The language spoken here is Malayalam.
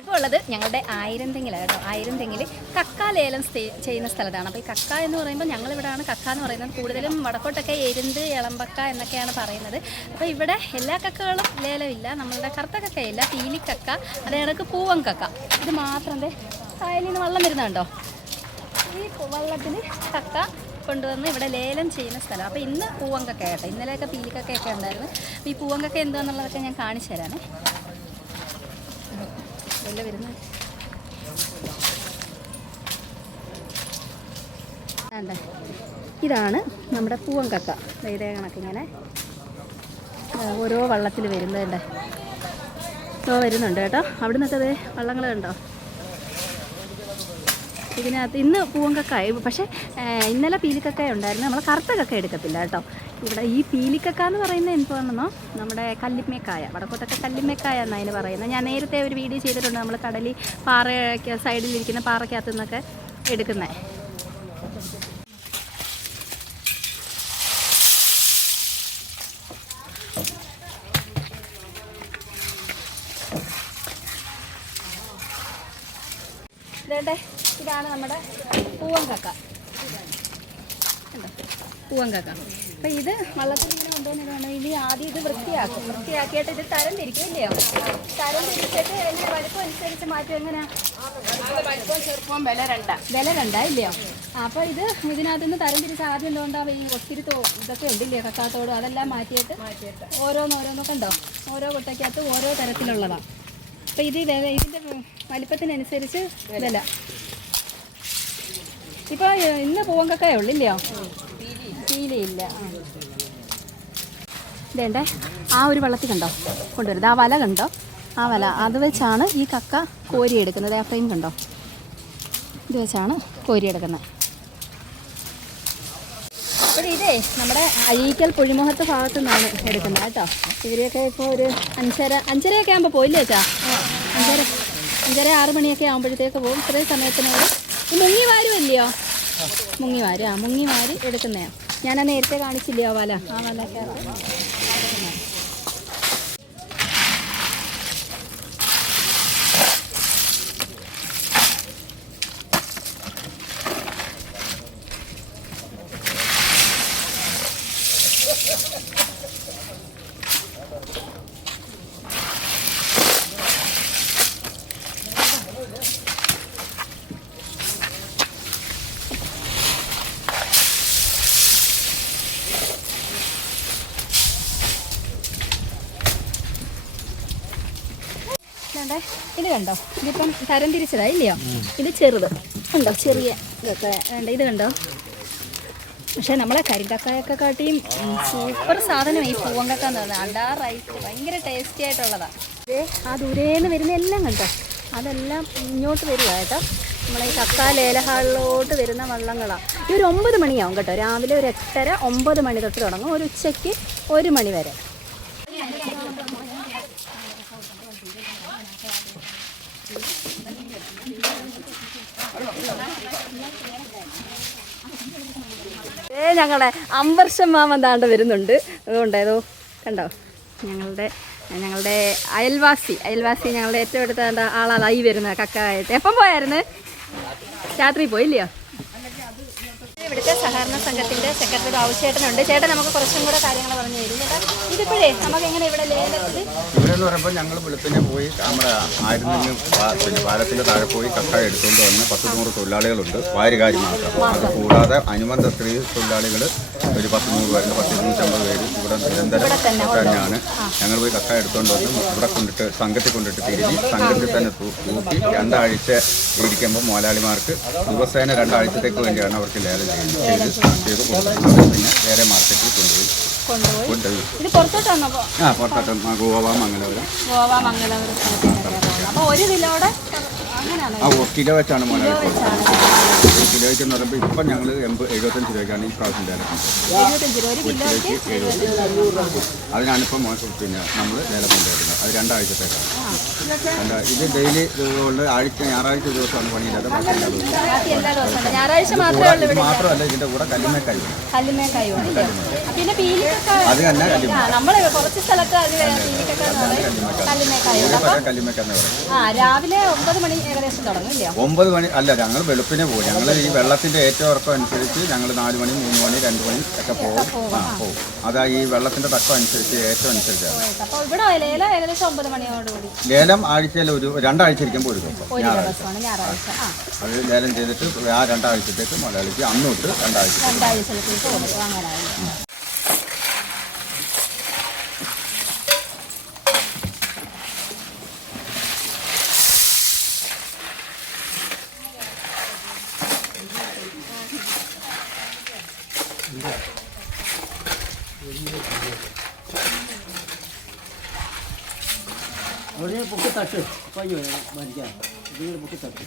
ഇപ്പോൾ ഉള്ളത് ഞങ്ങളുടെ ആയിരംതെങ്ങിലാണ് കേട്ടോ. ആയിരംതെങ്ങിൽ കക്ക ലേലം ചെയ്യുന്ന സ്ഥലത്താണ്. അപ്പോൾ ഈ കക്ക എന്ന് പറയുമ്പോൾ ഞങ്ങളിവിടെയാണ് കക്ക എന്ന് പറയുന്നത്. കൂടുതലും വടക്കോട്ടൊക്കെ എരുന്ത്, ഇളമ്പക്ക എന്നൊക്കെയാണ് പറയുന്നത്. അപ്പോൾ ഇവിടെ എല്ലാ കക്കകളും ലേലമില്ല. നമ്മളുടെ കറുത്ത കക്കയില്ല, പീലിക്കക്ക, അതേ കണക്ക് പൂവൻ കക്ക. ഇത് മാത്രം കായലിൽ നിന്ന് വെള്ളം വരുന്നുണ്ടോ? ഈ വള്ളത്തിൽ കക്ക കൊണ്ടുവന്ന് ഇവിടെ ലേലം ചെയ്യുന്ന സ്ഥലം. അപ്പോൾ ഇന്ന് പൂവങ്കക്ക കേട്ടോ. ഇന്നലെയൊക്കെ പീലിക്കക്കയൊക്കെ ഉണ്ടായിരുന്നു. അപ്പോൾ ഈ പൂവങ്കക്ക എന്താണെന്നുള്ളതൊക്കെ ഞാൻ കാണിച്ചു തരാമേ. എല്ലാം വരുന്നത് വേണ്ട. ഇതാണ് നമ്മുടെ പൂവങ്കക്ക. ഇതേ കണക്കിങ്ങനെ ഓരോ വള്ളത്തിൽ വരുന്നതുണ്ട്. വരുന്നുണ്ട് കേട്ടോ. അവിടെ നിന്നൊക്കെ വള്ളങ്ങൾ കണ്ടോ. ഇതിനകത്ത് ഇന്ന് പൂവങ്കക്കായ, പക്ഷേ ഇന്നലെ പീലിക്കക്കായ ഉണ്ടായിരുന്നു. നമ്മൾ കറുത്ത കക്ക എടുക്കത്തില്ല കേട്ടോ. ഇവിടെ ഈ പീലിക്കക്ക എന്ന് പറയുന്നത് എന്താണെന്നോ നമ്മുടെ കല്ലിമ്മക്കായ, വടക്കോട്ടൊക്കെ കല്ലിമ്മക്കായ എന്നാണ് അതിന് പറയുന്നത്. ഞാൻ നേരത്തെ ഒരു വീഡിയോ ചെയ്തിട്ടുണ്ട്. നമ്മൾ കടലിൽ പാറയ്ക്ക് സൈഡിലിരിക്കുന്ന പാറയ്ക്കകത്തു നിന്നൊക്കെ എടുക്കുന്നത്. ഇതാണ് നമ്മുടെ പൂവങ്കക്ക. പൂവങ്കക്ക. അപ്പം ഇത് വള്ളത്തിൽ ഇങ്ങനെ കൊണ്ടുവന്നിട്ടാണ്. ഇനി ആദ്യം ഇത് വൃത്തിയാക്കിയിട്ട് ഇത് തരം തിരിക്കും ഇല്ലയോ? തരം തിരിച്ചിട്ട് എങ്ങനെ വലുപ്പം അനുസരിച്ച് മാറ്റും? എങ്ങനെയാ? വില രണ്ടാ ഇല്ലയോ? അപ്പോൾ ഇത് ഇതിനകത്തുനിന്ന് തരം തിരിച്ച് ആദ്യം എന്തുകൊണ്ടാണ് ഈ ഒത്തിരി ഇതൊക്കെ ഉണ്ടില്ലയോ കക്കാത്തോടും, അതെല്ലാം മാറ്റിയിട്ട് ഓരോന്നോരോന്നൊക്കെ ഉണ്ടോ, ഓരോ കൊട്ടയ്ക്കകത്ത് ഓരോ തരത്തിലുള്ളതാണ്. അപ്പോൾ ഇതിൻ്റെ വലിപ്പത്തിനനുസരിച്ച് വില. ഇപ്പോൾ ഇന്ന് പൂവങ്കക്കായേ ഉള്ളൂ ഇല്ലയോ? പീലിയില്ല. ഇതേണ്ടേ ആ ഒരു വള്ളത്തിൽ കണ്ടോ കൊണ്ടുവരുന്നത്, ആ വല കണ്ടോ, ആ വല അത് വെച്ചാണ് ഈ കക്ക കോരിയെടുക്കുന്നത്. ആ ഫ്രെയിം കണ്ടോ, ഇത് വെച്ചാണ് കോരിയെടുക്കുന്നത്. അപ്പോൾ ഇതേ നമ്മുടെ അഴീക്കൽ പുഴിമുഖത്ത് ഭാഗത്തു നിന്നാണ് എടുക്കുന്നത് കേട്ടോ. ഇവരെയൊക്കെ ഇപ്പോൾ ഒരു 5:30 ആകുമ്പോൾ പോയില്ലേ ചേച്ചാ? 5:30 6 മണിയൊക്കെ ആകുമ്പോഴത്തേക്ക് പോകും. ഇത്രയും സമയത്തിനോട് ഈ മുങ്ങിവാരും ഇല്ലയോ? മുങ്ങിവാരി എടുക്കുന്നതാണ്. ഞാൻ നേരത്തെ കാണിച്ചില്ലേ ആ വല, ആ വലയൊക്കെ ഇത് കണ്ടോ. ഇതിപ്പം തരം തിരിച്ചതായി ഇല്ലയോ? ഇത് ചെറുത് ഉണ്ടോ, ചെറിയ ഇതൊക്കെ വേണ്ട. ഇത് കണ്ടോ. പക്ഷേ നമ്മളെ കരിങ്കക്കായൊക്കെ കാട്ടിയും സൂപ്പർ സാധനം ഈ പൂവങ്കക്ക എന്ന് പറഞ്ഞാൽ. അണ്ടാ റൈറ്റ് ഭയങ്കര ടേസ്റ്റി ആയിട്ടുള്ളതാണ്. ആ ദൂരേന്ന് വരുന്ന എല്ലാം കണ്ടോ, അതെല്ലാം ഇങ്ങോട്ട് വരിക കേട്ടോ. നമ്മളെ ഈ കക്ക ലേലഹാളിലോട്ട് വരുന്ന വള്ളങ്ങളാണ്. ഈ ഒരു 9 മണിയാവും കേട്ടോ. രാവിലെ ഒരു 8:30 9 മണി തൊട്ട് തുടങ്ങും, ഒരു ഉച്ചയ്ക്ക് 1 മണി വരെ. ഞങ്ങളുടെ അമ്പർഷം മാമൻ താണ്ട് വരുന്നുണ്ട്. അതുകൊണ്ടേതോ കണ്ടോ, ഞങ്ങളുടെ അയൽവാസി ഞങ്ങളുടെ ഏറ്റവും അടുത്ത ആളായി വരുന്ന കക്കായിട്ട്. എപ്പം പോയായിരുന്നു? രാത്രി പോയില്ലയോ? ഇവിടുത്തെ സഹകരണ സംഘത്തിൻ്റെ സെക്രട്ടറി ബാബുചേട്ടനുണ്ട്. ചേട്ടൻ നമുക്ക് കുറച്ചും കൂടെ കാര്യങ്ങൾ പറഞ്ഞു തരും. ചേട്ടാ, ഇതിപ്പോഴേ നമുക്ക് എങ്ങനെ ഇവിടെ ലേലത്തിൽ ഇവിടെ എന്ന് പറയുമ്പോൾ ഞങ്ങൾ വെളുപ്പിനെ പോയി നമ്മുടെ പിന്നെ പാലത്തിൻ്റെ താഴെ പോയി കക്ക എടുത്തുകൊണ്ട് വന്ന് 10-100 തൊഴിലാളികളുണ്ട്. വാരികാരി മാത്രം. അത് കൂടാതെ അനുബന്ധ സ്ത്രീ തൊഴിലാളികൾ ഒരു 10-100 പേരുണ്ട്. 10-150 പേര് ഇവിടെ നിരന്തരം തന്നെയാണ്. ഞങ്ങൾ പോയി കക്ക എടുത്തുകൊണ്ട് വന്ന് ഇവിടെ കൊണ്ടിട്ട് സംഘത്തിൽ കൊണ്ടിട്ട് തിരിഞ്ഞ് സംഘത്തിൽ തന്നെ തൂക്കി 2 ആഴ്ച ഇരിക്കുമ്പോൾ മുതലാളിമാർക്ക് ദിവസേന 2 ആഴ്ചത്തേക്ക് വേണ്ടിയാണ് അവർക്ക് ലേലം ചെയ്ത് കൊടുക്കുന്നത്. പിന്നെ വേറെ മാർക്കറ്റിൽ കൊണ്ടുപോയി. ഇത് പുറത്തോട്ടാണോ? പുറത്തോട്ട് ഗോവ മംഗലപുരം. അപ്പോൾ 1 കിലോയുടെ അങ്ങനെയാണ് കിലോ വെച്ചാണ് മുതലാളി. കിലോയ്ക്ക് എന്ന് പറയുമ്പോൾ ഇപ്പം ഞങ്ങൾ 75 രൂപയ്ക്കാണ് ഈ പ്രാവശ്യം ലേലം 75 രൂപ ഒരു കിലോയ്ക്ക്. അതിനാണിപ്പം പിന്നെ നമ്മൾ ലേലം കൊണ്ടുവരുന്നത്. അത് 2 ആഴ്ചത്തേക്കാണ്. ഇത് ഡെയിലി കൊണ്ട് ഞായറാഴ്ച ദിവസമാണ് പണിയില്ലാതെ ബാക്കി എല്ലാ ദിവസവും. ബാക്കി എല്ലാ ദിവസവും ഞായറാഴ്ച മാത്രമേ ഉള്ളൂ ഇവിടെ. മാത്രമല്ല ഇതിൻ്റെ കൂടെ കല്ലുമേക്കായി കല്ലുമേക്കായും ഉണ്ട്. പിന്നെ പീലിക്കൊക്കെ അത് തന്നെ നമ്മൾ കുറച്ച് സ്ഥലത്ത് അത് പീലിക്കൊക്കെ കല്ലുമേക്കായും. കല്ലുമേക്കെന്ന് പറയും. രാവിലെ 9 മണി ഏകദേശം തുടങ്ങും ഇല്ലയോ? 9 മണി അല്ല, ഞങ്ങൾ വെളുപ്പിനെ പോകും. ഞങ്ങൾ ഈ വെള്ളത്തിൻ്റെ ഏറ്റവും ഉറക്കം അനുസരിച്ച് ഞങ്ങൾ 4 മണി 3 മണി 2 മണി ഒക്കെ പോകും. അതാ ഈ വെള്ളത്തിൻ്റെ തക്കം അനുസരിച്ച് ഏറ്റവും അനുസരിച്ചാണ്. അപ്പോൾ ഇവിടെ ലേലം ഏകദേശം 9 മണിയോടുകൂടി. ലേലം ആഴ്ചയിൽ ഒരു 2 ആഴ്ച ഇരിക്കുമ്പോൾ ഒരു ദിവസം ഞായറാഴ്ച അത് ലേലം ചെയ്തിട്ട് ആ 2 ആഴ്ചത്തേക്ക് മലയാളിക്ക് അന്ന് തൊട്ട് 2 ആഴ്ചയിലേക്ക് കൊടുക്കും. അങ്ങനെ അവിടെ പൊക്കി തട്ട് പഞ്ഞു മരിക്കാൻ ഇതിങ്ങനെ പൊക്കി തട്ട്